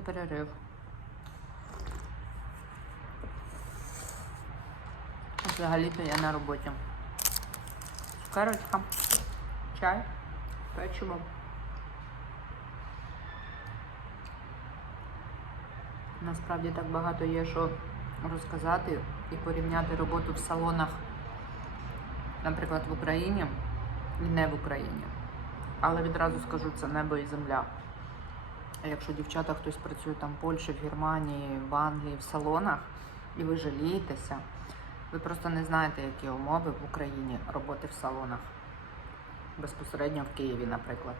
перерив. Взагалі-то я на роботі. Цукерочка, чай, печиво. Насправді так багато є, що розказати і порівняти роботу в салонах, наприклад, в Україні і не в Україні. Але відразу скажу, це небо і земля. А якщо дівчата хтось працює там в Польщі, в Германії, в Англії, в салонах, і ви жалієтеся, ви просто не знаєте, які умови в Україні роботи в салонах. Безпосередньо в Києві, наприклад.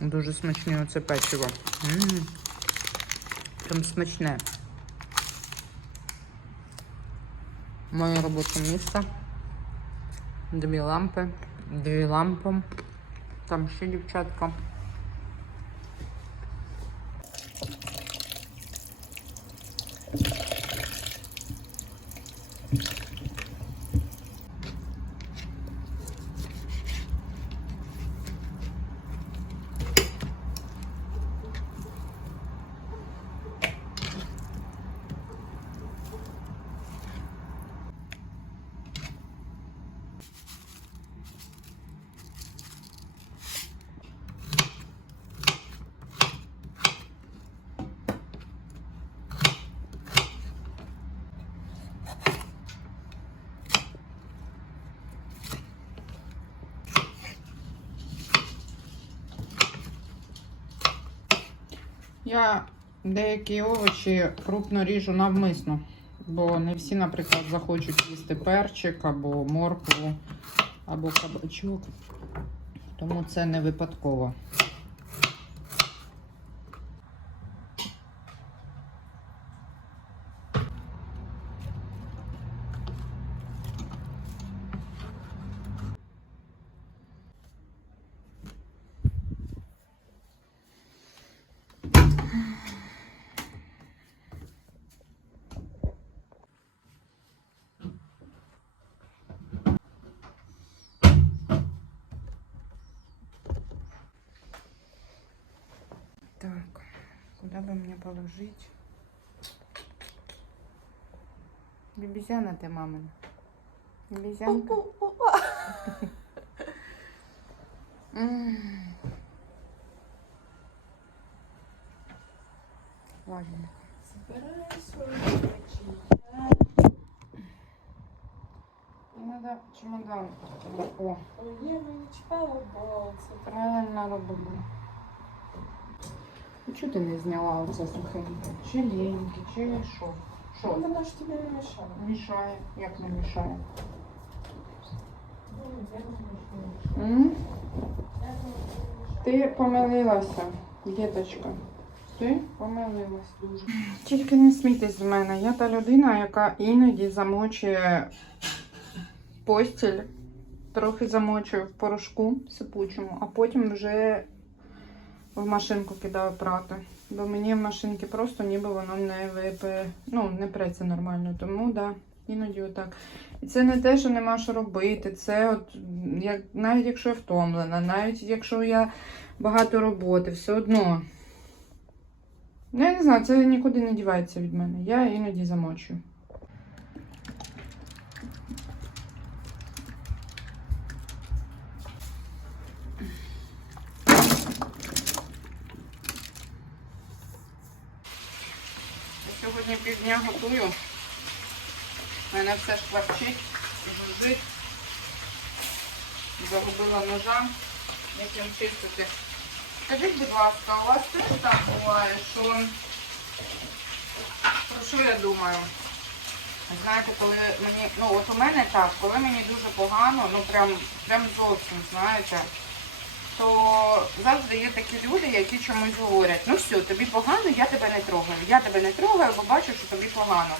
Дуже смачне оце печиво. М. Прям смачне. Моє робоче місце. Дві лампи. Дві лампи. Там ще дівчатка. Я деякі овочі крупно ріжу навмисно, бо не всі, наприклад, захочуть їсти перчик або моркву, або кабачок. Тому це не випадково. Надо мне положить. Бебезяна ты, мамин. Бебезянка. Ладно. Собирай свои надо чемодан. О. Уехали, чипало, Правильно работаю. Ну, чого ти не зняла оце сухеньке? Чи леньке, чи що? Що? Ну, Вона ж тобі не мішала. Мішає. Як не мішає? Ну. М? Ти помилилася, діточка. Ти помилилась дуже. Тільки не смійтесь з мене. Я та людина, яка іноді замочує постіль, трохи замочує в порошку сипучому, а потім вже в машинку кидаю прати. Бо мені в машинці просто ніби воно не випе, ну, не преться нормально. Тому да, іноді отак. І це не те, що нема що робити. Це от як навіть якщо я втомлена, навіть якщо я багато роботи, все одно. Ну, я не знаю, це нікуди не дівається від мене. Я іноді замочую. Сьогодні півдня готую. У мене все шкварчить, жужжить. Загубила ножа, яким чистити. Скажіть, будь ласка, у вас теж так буває, що про що я думаю? Знаєте, коли мені, ну от у мене так, коли мені дуже погано, ну прям, прям зовсім, знаєте, то завжди є такі люди, які чомусь говорять, ну все, тобі погано, я тебе не трогаю. Я тебе не трогаю, бо бачу, що тобі погано.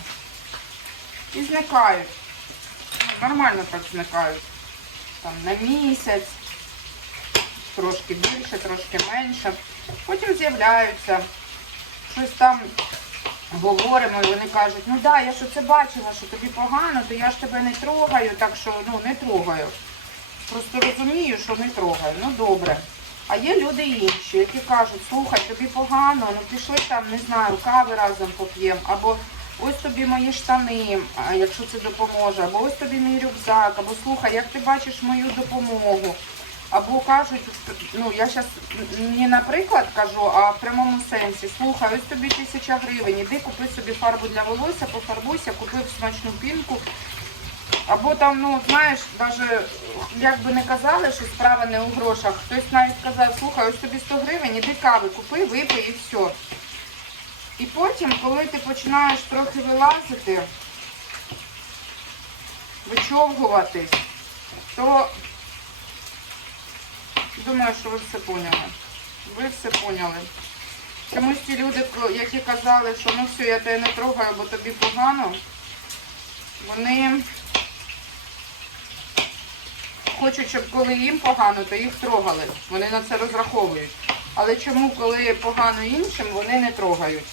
І зникають. Ну, нормально так зникають. Там на місяць, трошки більше, трошки менше. Потім з'являються, щось там говоримо, і вони кажуть, ну да, я ж це бачила, що тобі погано, то я ж тебе не трогаю, так що ну не трогаю. Просто розумію, що не трогаю. Ну добре. А є люди інші, які кажуть, слухай, тобі погано, ну пішли там, не знаю, кави разом поп'ємо, або ось тобі мої штани, якщо це допоможе, або ось тобі мій рюкзак, або слухай, як ти бачиш мою допомогу. Або кажуть, ну я зараз не наприклад кажу, а в прямому сенсі, слухай, ось тобі тисяча гривень, іди купи собі фарбу для волосся, пофарбуйся, купив смачну пінку. Або там, ну, знаєш, навіть як би не казали, що справа не у грошах, хтось навіть сказав, слухай, ось тобі 100 гривень, іди кави купи, випий і все. І потім, коли ти починаєш трохи вилазити, вичовгуватись, то думаю, що ви все поняли. Ви все поняли. Чомусь ті люди, які казали, що ну все, я тебе не трогаю, бо тобі погано, вони хочуть, щоб коли їм погано, то їх трогали. Вони на це розраховують. Але чому, коли погано іншим, вони не трогають?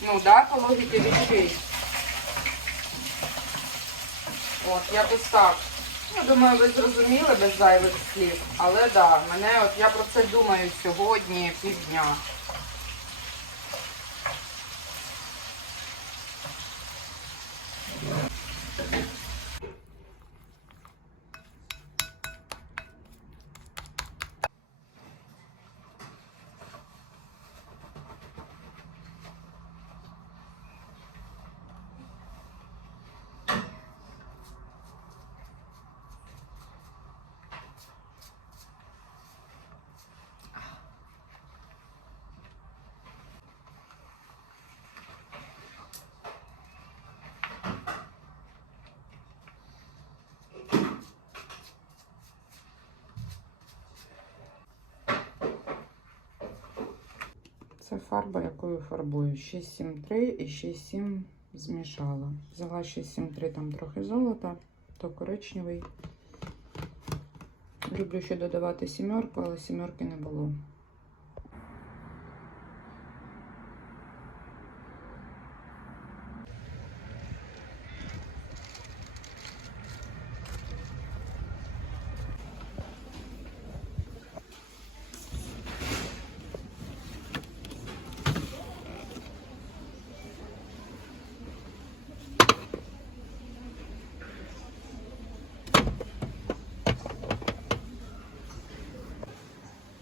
Ну, да, по логіці речей. От, якось так. Я думаю, ви зрозуміли без зайвих слів. Але да, мене от я про це думаю сьогодні, півдня. Це фарба, якою фарбую. 673 і 67 змішала. Взяла 673, там трохи золота, то коричневий. Люблю ще додавати сімерку, але сімерки не було.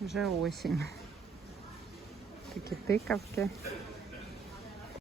Вже осінь. Такі тикавки.